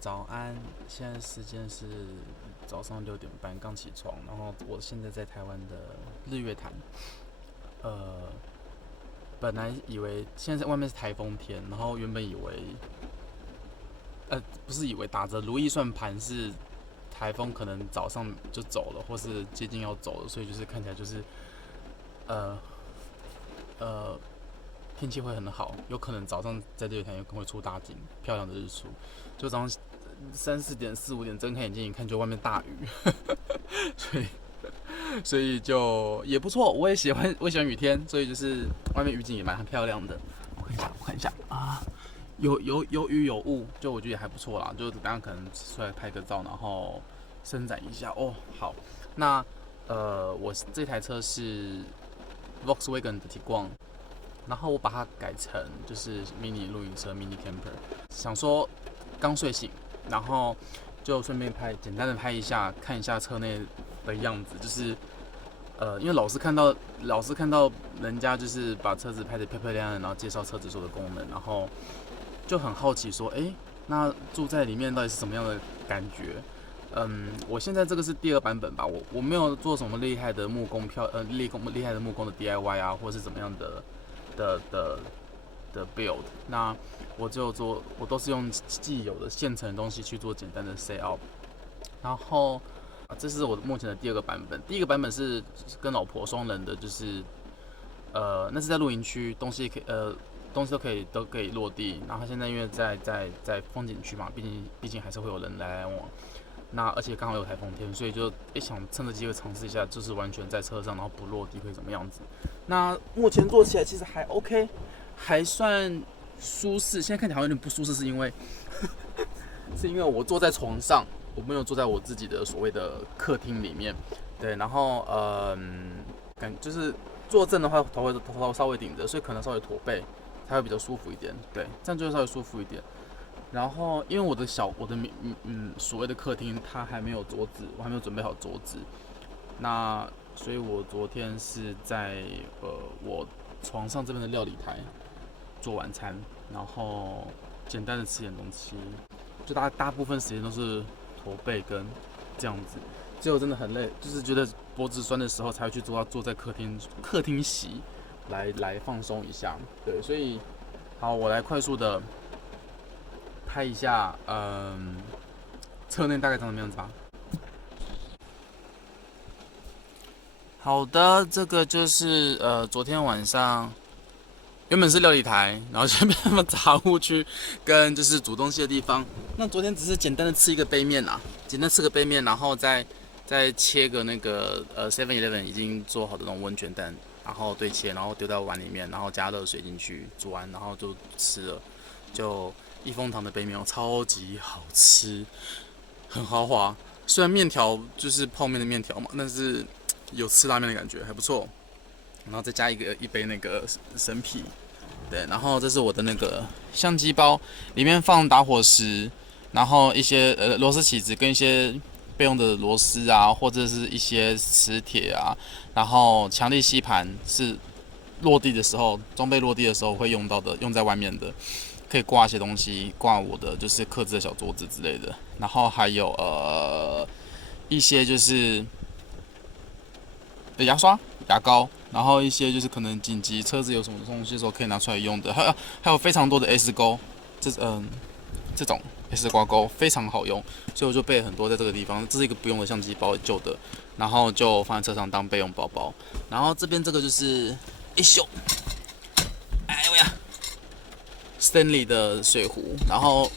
早安，现在时间是早上6点半，刚起床。然后我现在在台湾的日月潭，呃，本来以为现在外面是台风天，然后原本以为，不是以为打着如意算盘是台风可能早上就走了，或是接近要走了，所以就是看起来就是呃呃天气会很好，有可能早上在日月潭有可能会出大景，漂亮的日出。就早上3、4点、4、5点睁开眼睛一看，就外面大雨，所以就也不错。我也喜欢雨天，所以就是外面雨景也蛮漂亮的。我看一下啊，有雨有雾，就我觉得也还不错啦。就刚刚可能出来拍个照，然后伸展一下哦。好，那我这台车是 Volkswagen 的极光，然后我把它改成就是迷你露营车 mini camper，想说刚睡醒，然后就顺便简单的拍一下，看一下车内的样子，就是因为老是看到人家就是把车子拍得漂漂亮亮，然后介绍车子所有的功能，然后就很好奇说，那住在里面到底是什么样的感觉？我现在这个是第二版本吧，我没有做什么厉害的木工厉害的木工的 DIY 啊，或是怎么样的的的 build，那我都是用既有的现成的东西去做简单的 set up，然后这是我目前的第二个版本，第一个版本是跟老婆双人的，就是那是在露营区，东西都可以落地，然后现在因为在风景区嘛，毕竟还是会有人来来往，那而且刚好有台风天，所以就想趁着机会尝试一下，就是完全在车上然后不落地会怎么样子。那目前做起来其实还 OK，还算舒适。现在看起来好像有点不舒适，是因为我坐在床上，我没有坐在我自己的所谓的客厅里面。对，然后就是坐正的话，头稍微顶着，所以可能稍微驼背才会比较舒服一点。对，这样就会稍微舒服一点。然后因为我的所谓的客厅它还没有桌子，我还没有准备好桌子，那所以我昨天是在我床上这边的料理台做晚餐，然后简单的吃点东西，就大部分时间都是驼背跟这样子，只有真的很累，就是觉得脖子酸的时候才会去坐在客厅席来放松一下。对，所以好，我来快速的拍一下，车内大概长什么样子吧。好的，这个就是昨天晚上原本是料理台，然后就变成杂物区跟就是煮东西的地方。那昨天只是简单的吃一个杯面啊，简单吃个杯面，然后再切个那个7-Eleven 已经做好的那种温泉蛋，然后对切，然后丢到碗里面，然后加热水进去煮完，然后就吃了。就益丰堂的杯面超级好吃，很豪华。虽然面条就是泡面的面条嘛，但是有吃拉面的感觉，还不错。然后再加一杯那个生啤，对，然后这是我的那个相机包，里面放打火石，然后一些螺丝起子跟一些备用的螺丝啊，或者是一些磁铁啊，然后强力吸盘是落地的时候，装备落地的时候会用到的，用在外面的，可以挂一些东西，挂我的就是刻字的小桌子之类的，然后还有一些就是牙刷、牙膏，然后一些就是可能紧急车子有什么东西的时候可以拿出来用的，还有非常多的 S 钩，这种 S 挂钩非常好用，所以我就备了很多在这个地方。这是一个不用的相机包，旧的，然后就放在车上当备用包包。然后这边这个就是哎呦呀，Stanley 的水壶，然后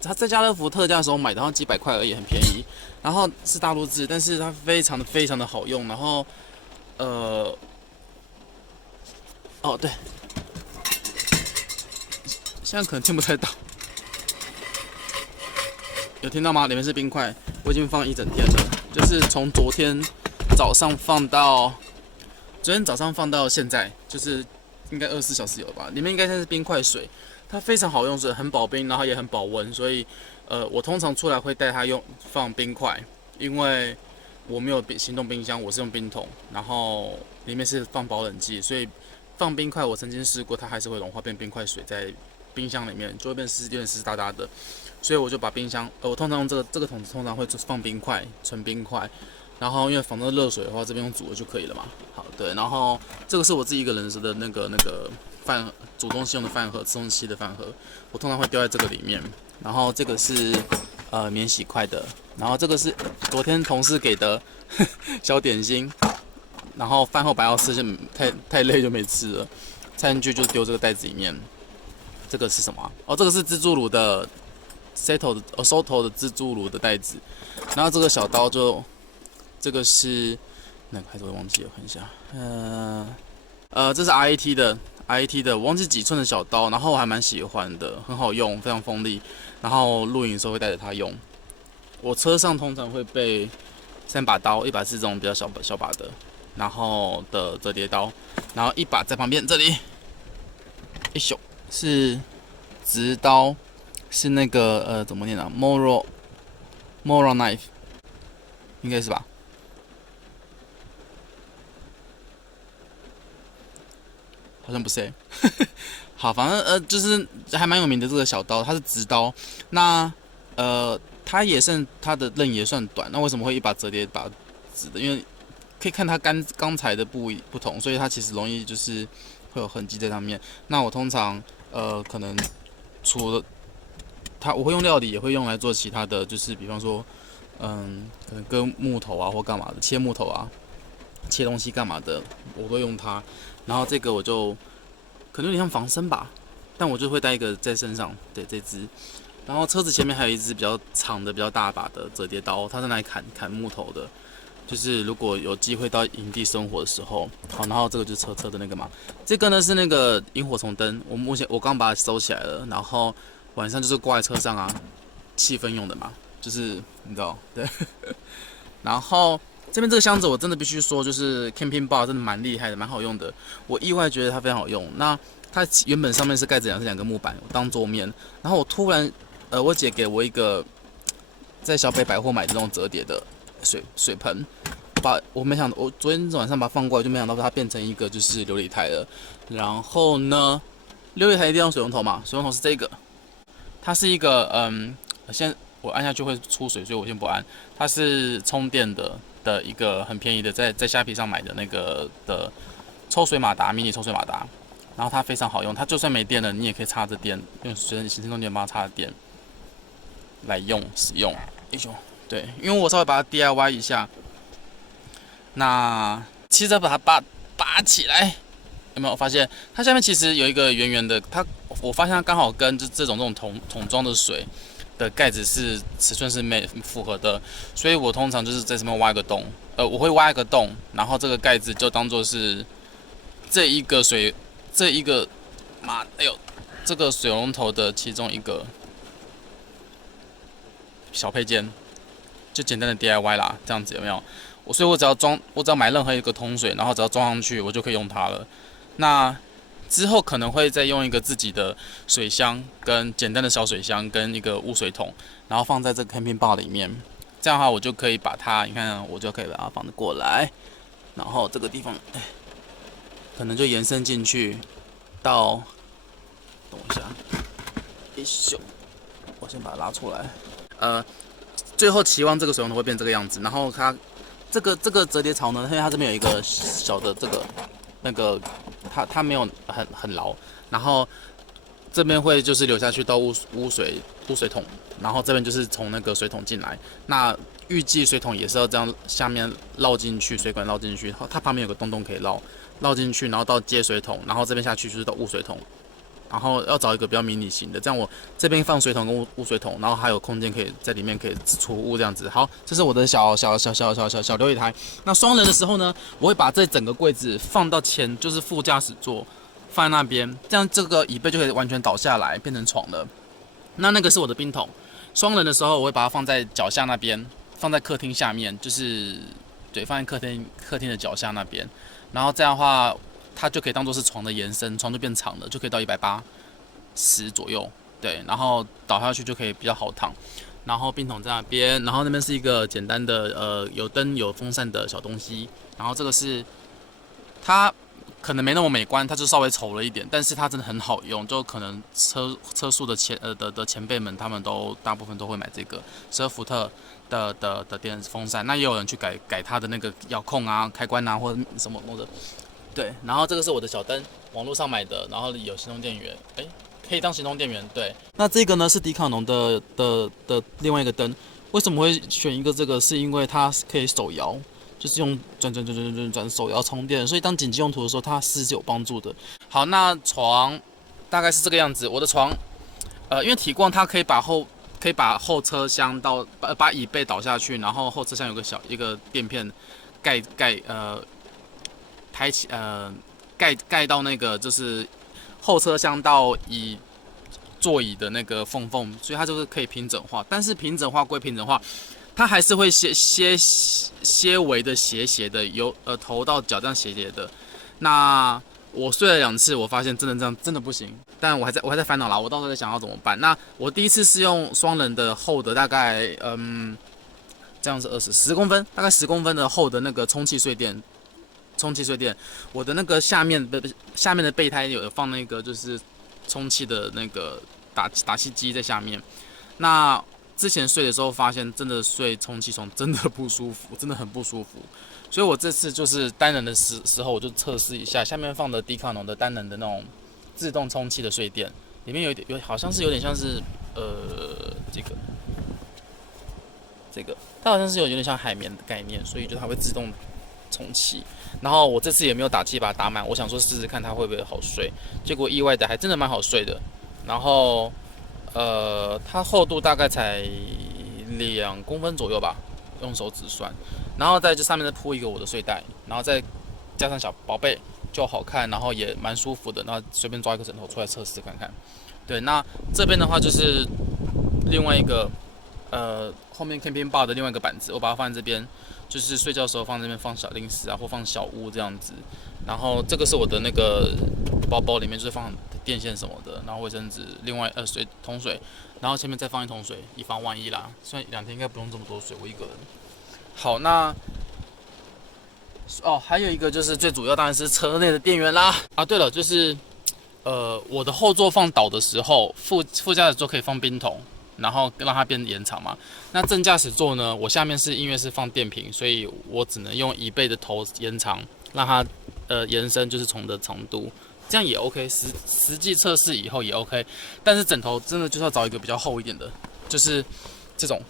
它在家乐福特价的时候买的，然后几百块而已，很便宜。然后是大陆制，但是它非常的好用。然后哦对，现在可能听不太到，有听到吗？里面是冰块，我已经放一整天了，就是从昨天早上放到现在，就是应该24小时有吧。里面应该是冰块水，它非常好用，是很保冰，然后也很保温，所以我通常出来会带它放冰块，因为我没有行动冰箱，我是用冰桶，然后里面是放保冷剂，所以放冰块我曾经试过，它还是会融化变冰块水冰箱里面，就会变有点湿哒哒的。所以我就把冰箱，我通常用这个桶子，通常会放冰块，存冰块。然后因为反正热水的话，这边用煮的就可以了嘛。好，对，然后这个是我自己一个人的那个饭煮东西用的饭盒，吃东西的饭盒，我通常会丢在这个里面。然后这个是免洗筷的，然后这个是昨天同事给的小点心。然后饭后本来要吃，就太累就没吃了，餐具就丢这个袋子里面。这个是什么哦，这个是蜘蛛炉的 Seto 的Soto 的蜘蛛炉的袋子。然后这个小刀这个是那个还是我忘记了，看一下。这是 RAT 的，我忘记几寸的小刀，然后我还蛮喜欢的，很好用，非常锋利。然后露营的时候会带着它用。我车上通常会备3把刀，一把是这种比较小把的，然后的折叠刀，然后一把在旁边这里，是直刀，是那个怎么念啊 ？Moro knife， 应该是吧？好像不是好，反正就是还蛮有名的这个小刀，它是直刀。那它的刃也算短，那为什么会一把折叠把直的？因为可以看它钢材的不同，所以它其实容易就是会有痕迹在上面。那我通常可能除了我会用料理，也会用来做其他的，就是比方说可能割木头啊或干嘛的，切木头啊，切东西干嘛的，我会用它。然后这个我就可能有点像防身吧，但我就会带一个在身上，对这只。然后车子前面还有一只比较长的、比较大把的折叠刀，它在那里砍木头的。就是如果有机会到营地生活的时候，好，然后这个就是车的那个嘛，这个呢是那个萤火虫灯，我刚把它收起来了，然后晚上就是挂在车上啊，气氛用的嘛，就是你知道，对。然后这边这个箱子我真的必须说，就是 camping bar 真的蛮厉害的，蛮好用的。我意外觉得它非常好用。那它原本上面是盖着两个木板当桌面，然后我突然，我姐给我一个在小北百货买的那种折叠的水盆，我没想到，我昨天晚上把它放过来，就没想到它变成一个就是流理台了。然后呢，流理台一定要用水龙头嘛，水龙头是这个，它是一个现在我按下去会出水，所以我先不按。它是充电的一个很便宜的，在虾皮上买的那个的抽水马达，迷你抽水马达。然后它非常好用，它就算没电了，你也可以插着电，用行车充电帮它插着电来使用。对，因为我稍微把它 DIY 一下，那其实把它拔起来，有没有发现它下面其实有一个圆圆的？我发现它刚好跟这种桶装的水的盖子是尺寸是符合的，所以我通常就是在这边挖一个洞，我会挖一个洞，然后这个盖子就当做是这一个水龙头的其中一个小配件，就简单的 DIY 啦，这样子有没有？所以我只要买任何一个桶水，然后只要装上去，我就可以用它了。那之后可能会再用一个自己的水箱，跟简单的小水箱，跟一个污水桶，然后放在这个 camping bar 里面。这样的话，我就可以把它，你看，我就可以把它放得过来。然后这个地方，可能就延伸进去到，等我一下，我先把它拉出来。最后期望这个水龙头会变这个样子，然后它这个折叠槽呢，因为它这边有一个小的它没有很牢，然后这边会就是流下去到污水桶，然后这边就是从那个水桶进来。那预计水桶也是要这样，下面绕进去，水管绕进去，它旁边有个洞可以绕进去，然后到接水桶，然后这边下去就是到污水桶。然后要找一个比较迷你型的，这样我这边放水桶跟污水桶，然后还有空间可以在里面可以储物这样子。好，这是我的小流理台。那双人的时候呢，我会把这整个柜子放到就是副驾驶座，放在那边，这样这个椅背就可以完全倒下来变成床了。那个是我的冰桶。双人的时候，我会把它放在脚下那边，放在客厅下面，就是对，放在客厅的脚下那边。然后这样的话，它就可以当做是床的延伸，床就变长了，就可以到180左右，对，然后倒下去就可以比较好躺。然后冰桶在那边，然后那边是一个简单的有灯有风扇的小东西。然后这个是它可能没那么美观，它就稍微丑了一点，但是它真的很好用，就可能车速的前辈们，他们都大部分都会买这个12伏特的电风扇。那也有人去改它的那个遥控啊、开关啊或者什么的。对，然后这个是我的小灯，网络上买的，然后有行动电源，可以当行动电源。对，那这个呢是迪卡侬的另外一个灯，为什么会选一个这个？是因为它可以手摇。就是用转手摇充电，所以当紧急用途的时候，它是有帮助的。好，那床大概是这个样子。我的床，因为体光它可以把后车厢把椅背倒下去，然后后车厢有一个垫片抬起盖到那个就是后车厢到座椅的那个缝，所以它就是可以平整化。但是平整化归平整化。它还是会些微的斜的，由头到脚这样斜的。那我睡了2次，我发现这样真的不行。但我还在烦恼啦，我到时候在想要怎么办。那我第一次是用双人的厚的，大概这样是10公分，大概10公分的厚的那个充气睡垫。我的那个下面的备胎有放那个就是充气的那个打气机在下面。那之前睡的时候发现，真的睡充气床真的不舒服，真的很不舒服。所以我这次就是单人的时候，我就测试一下，下面放的迪卡侬的单人的那种自动充气的睡垫，里面好像是有点像是这个，它好像是有点像海绵的概念，所以就它会自动充气。然后我这次也没有打气把它打满，我想说试试看它会不会好睡，结果意外的还真的蛮好睡的。然后。它厚度大概才2公分左右吧，用手指算。然后在这上面再铺一个我的睡袋，然后再加上小宝贝，就好看，然后也蛮舒服的。然后随便抓一个枕头出来测试看看。对，那这边的话就是另外一个后面 camping bar 的另外一个板子，我把它放在这边，就是睡觉的时候放这边放小零食啊，或放小物这样子。然后这个是我的那个包包里面就是放电线什么的，然后卫生纸，另外桶水，然后前面再放一桶水，以防万一啦。虽然2天应该不用这么多水，我一个人。好，那还有一个就是最主要当然是车内的电源啦。啊，对了，就是我的后座放倒的时候，副驾驶座可以放冰桶，然后让它变延长嘛。那正驾驶座呢，我下面因为是放电瓶，所以我只能用椅背的头延长，让它延伸就是床的长度。这样也 OK， 实际测试以后也 OK， 但是枕头真的就是要找一个比较厚一点的，就是这种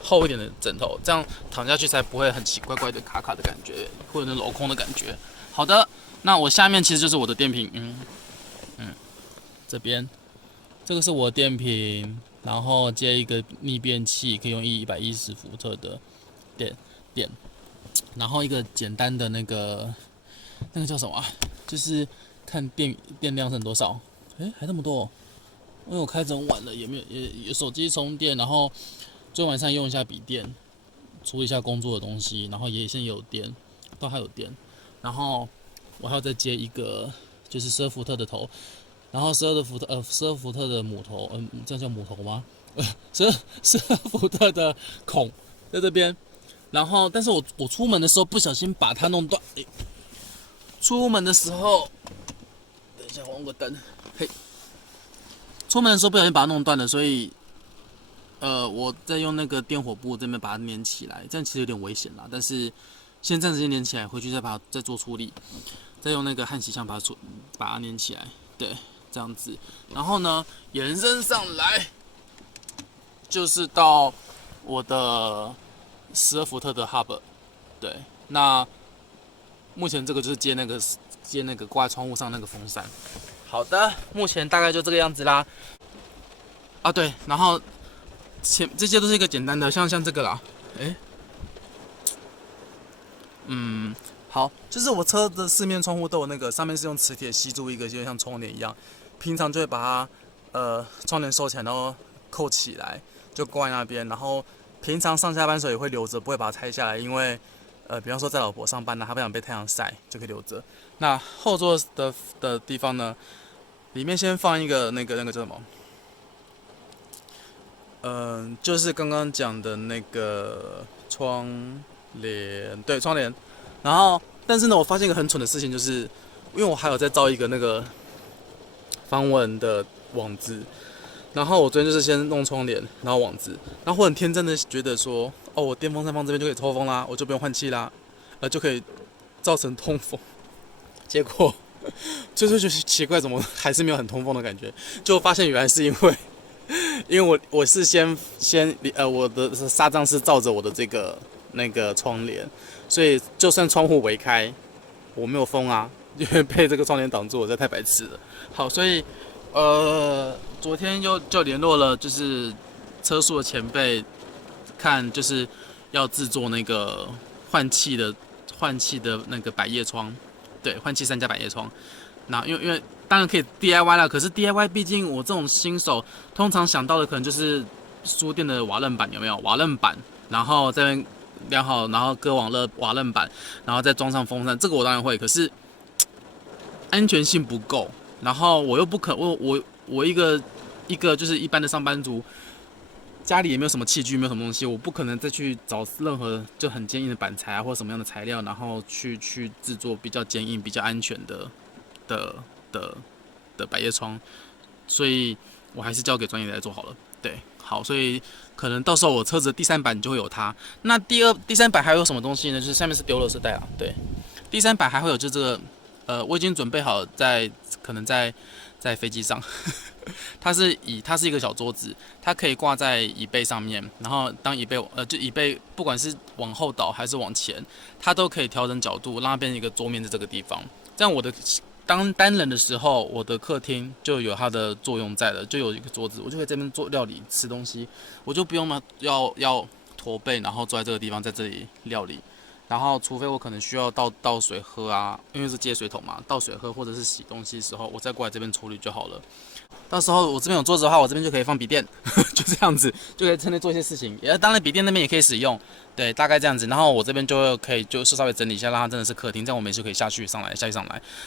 厚一点的枕头，这样躺下去才不会很奇怪怪的卡卡的感觉，或者那镂空的感觉。好的，那我下面其实就是我的电瓶，这边这个是我的电瓶，然后接一个逆变器，可以用110伏特的电，然后一个简单的那个叫什么啊？就是看电量剩多少，还这么多、因为我开整晚了，也手机充电，然后昨天晚上用一下笔电，处理一下工作的东西，然后也现在有电，都还有电，然后我还要再接一个就是12伏特的头，然后12伏特的母头，这样叫母头吗？12伏特的孔在这边，然后但是我出门的时候不小心把它弄断。出门的时候，等一下我用个灯，出门的时候不小心把它弄断了，所以，我再用那个电火布这边把它粘起来，这样其实有点危险啦。但是先暂时先粘起来，回去再做处理，再用那个焊锡枪把它粘起来，对，这样子。然后呢，延伸上来，就是到我的12伏特的 hub， 对，那。目前这个就是接那个挂在窗户上那个风扇。好的，目前大概就这个样子啦。啊对，然后这些都是一个简单的，像这个啦，好，就是我车的4面窗户都有那个，上面是用磁铁吸住一个，就像窗帘一样。平常就会把它窗帘收起来，然后扣起来，就挂在那边。然后平常上下班的时候也会留着，不会把它拆下来，因为。比方说在老婆上班呢，她不想被太阳晒，就可以留着。那后座的地方呢，里面先放一个那个叫什么？就是刚刚讲的那个窗帘，对，窗帘。然后但是呢，我发现一个很蠢的事情，就是因为我还有在造一个那个防蚊的网子，然后我昨天就是先弄窗帘，然后网子，然后我很天真的觉得说，哦，我电风扇放这边就可以抽风啦，我就不用换气啦，就可以造成通风。结果就是觉得奇怪，怎么还是没有很通风的感觉？就发现原来是因为我是先我的纱帐是照着我的这个那个窗帘，所以就算窗户围开，我没有风啊，因为被这个窗帘挡住，我实在太白痴了。好，所以昨天就联络了就是车速的前辈，看就是要制作那个换气的那个百叶窗，对，换气3加百叶窗。那因为当然可以 DIY 啦，可是 DIY 毕竟我这种新手，通常想到的可能就是书店的瓦楞板，有没有？瓦楞板，然后这边量好，然后割瓦楞板，然后再装上风扇，这个我当然会，可是安全性不够。然后我又不可我一个就是一般的上班族，家里也没有什么器具，没有什么东西，我不可能再去找任何就很坚硬的板材啊，或者什么样的材料，然后去制作比较坚硬、比较安全的百叶窗，所以我还是交给专业的来做好了。对，好，所以可能到时候我车子的第3板就会有它。那第3板还有什么东西呢？就是下面是丢垃圾袋啊。对，第3板还会有就这个，我已经准备好可能在飞机上，它是一个小桌子，它可以挂在椅背上面，然后当椅背就椅背不管是往后倒还是往前，它都可以调整角度，让它变成一个桌面在这个地方。这样我的当单人的时候，我的客厅就有它的作用在了，就有一个桌子，我就可以在这边做料理吃东西，我就不用要驼背，然后坐在这个地方在这里料理。然后，除非我可能需要倒水喝啊，因为是接水桶嘛，倒水喝或者是洗东西的时候，我再过来这边处理就好了。到时候我这边有桌子的话，我这边就可以放笔电，就这样子，就可以趁机做一些事情。当然，笔电那边也可以使用，对，大概这样子。然后我这边就可以就是稍微整理一下，让它真的是客厅，这样我每次可以下去上来。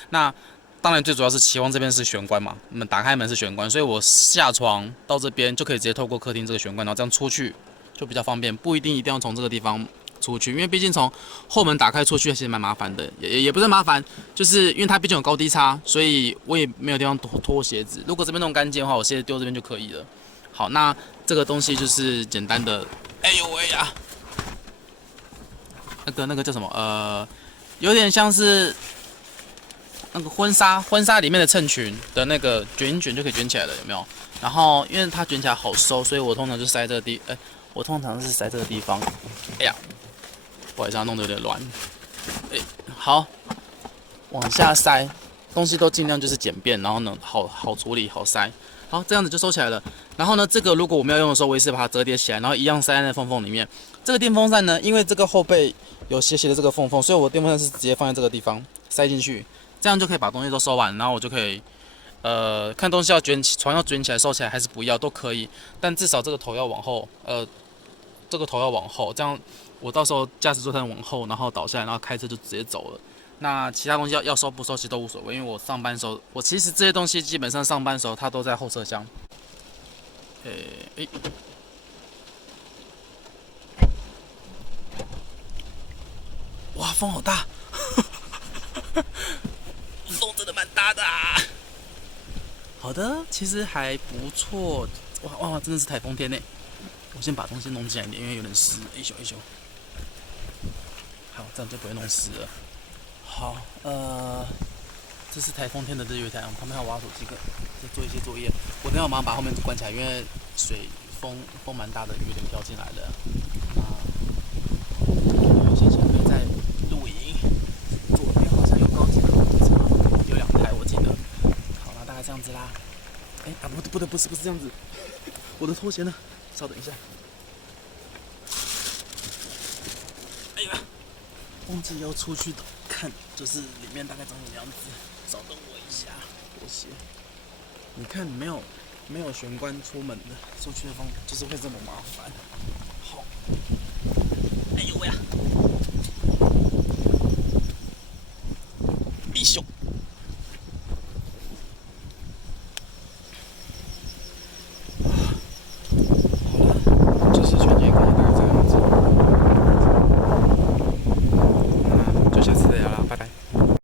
那当然最主要是期望这边是玄关嘛，你们打开门是玄关，所以我下床到这边就可以直接透过客厅这个玄关，然后这样出去就比较方便，不一定要从这个地方出去，因为毕竟从后门打开出去其实蛮麻烦的，也不是麻烦，就是因为它毕竟有高低差，所以我也没有地方脱鞋子。如果这边弄干净的话，我鞋子丢这边就可以了。好，那这个东西就是简单的，哎呦喂呀，那个叫什么？有点像是那个婚纱里面的衬裙的那个卷就可以卷起来了，有没有？然后因为它卷起来好收，所以我通常就塞这个我通常是塞这个地方。哎呀！不好意思，弄得有点乱。好，往下塞，东西都尽量就是简便，然后呢，好处理，好塞。好，这样子就收起来了。然后呢，这个如果我们要用的时候，我也是把它折叠起来，然后一样塞在那缝缝里面。这个电风扇呢，因为这个后背有斜斜的这个缝缝，所以我电风扇是直接放在这个地方塞进去，这样就可以把东西都收完，然后我就可以看东西要床要卷起来收起来还是不要都可以，但至少这个头要往后，这样。我到时候驾驶座舱往后，然后倒下来，然后开车就直接走了。那其他东西要收不收其实都无所谓，因为我上班的时候，我其实这些东西基本上上班的时候它都在后车厢。哇，风好大，风真的蛮大的啊。好的，其实还不错。哇，真的是台风天呢。我先把东西弄进来一点，因为有点湿。好，这样就不会弄湿了。好，这是台风天的日月潭，旁边还有挖土机在做一些作业。我等一下马上把后面关起来，因为风蛮大的，有点飘进来了。有些钱可以在露营，左边好像有高铁的火车，有2台我记得。好，那大概这样子啦。不是这样子，我的拖鞋呢？稍等一下。忘记要出去看，就是里面大概长什么样子。稍等我一下，拖鞋。你看没有玄关出门的，出去的方就是会这么麻烦。好，哎呦喂呀！